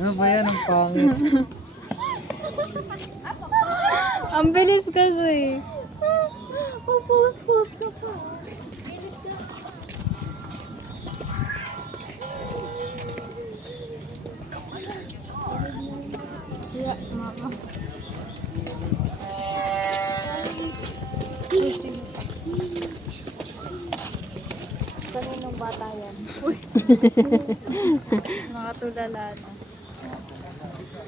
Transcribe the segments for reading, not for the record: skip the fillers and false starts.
Ano ba yan? Ang pangit. Ang bilis kasi. Pupus-pus ka pa. Yeah, mama. Kaninong bata yan? Nakatulala na.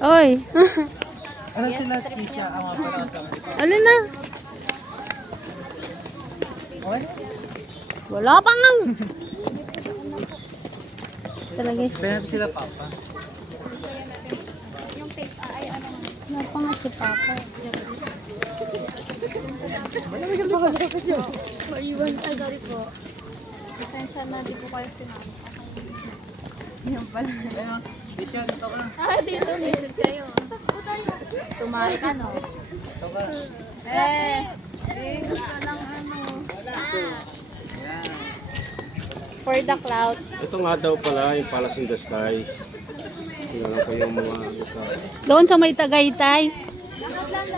Oy! Ano sila, Tisha? Ang mga pala sa... Ano na? Okay? Wala pa nga. Talaga. Pwede natin sila, Papa. Yung tape, ay ano nga. Wala pa nga si Papa. Maiwan. Ay, sorry po. Pasensya na, di ko kayo sinama. Yan pala. Ayun, Tisha, dito ka. Ah, dito, visit kayo. Tumari ka, no? Dito ka. Gusto ng ano. Yan. For the cloud. Ito nga daw pala yung Palace in the Skies. Tingnan lang po yung mga gusto. Doon sa may Tagaytay.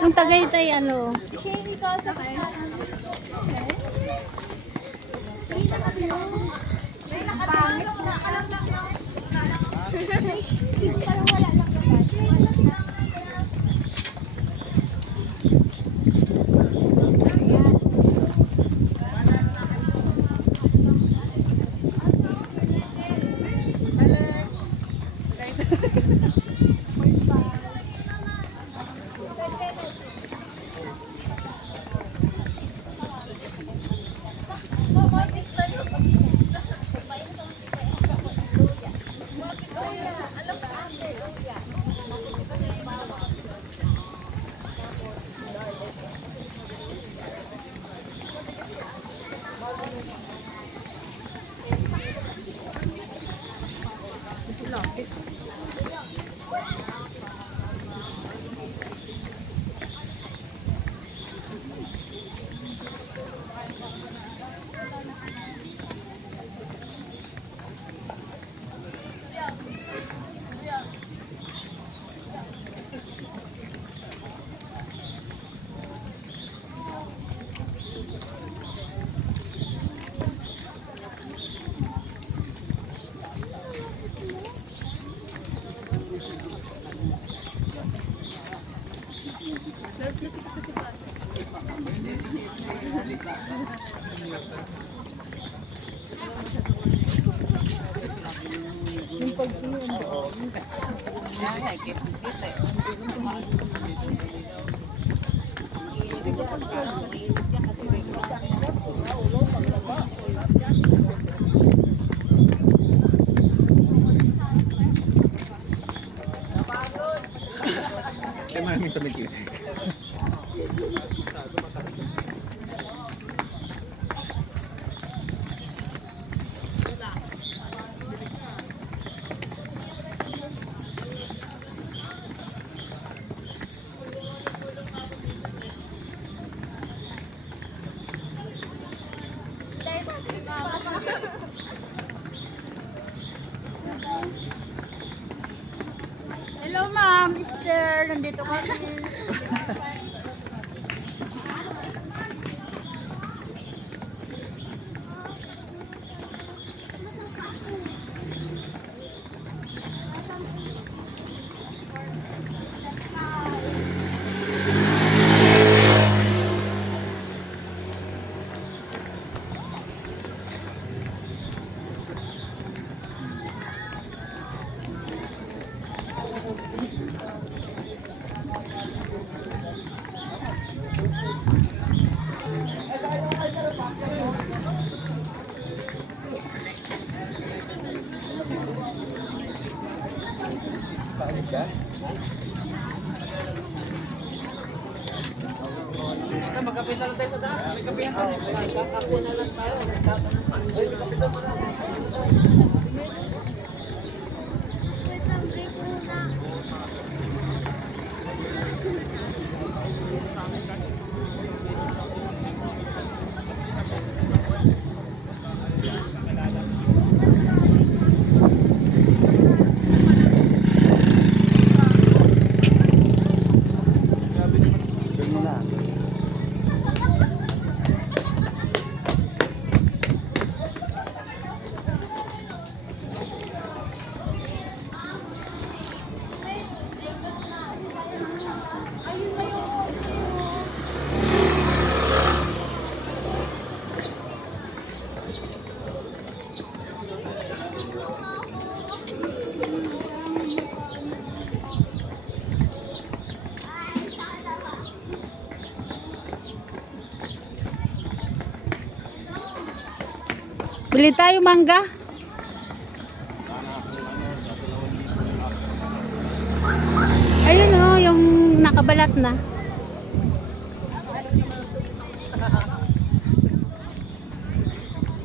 Ang Tagaytay ano? Shady ka sa kanya. Ang pangit na. Parang wala lang ba? Kaya maraming tumigil. Hello ma'am, mister. Nandito kami. Pangit ka? Magkape na lang tayo sa daan. May kape na tayo. Magkakape na lang tayo. Magkape na lang. Bili tayo mangga. Ayun oh, yung nakabalat na.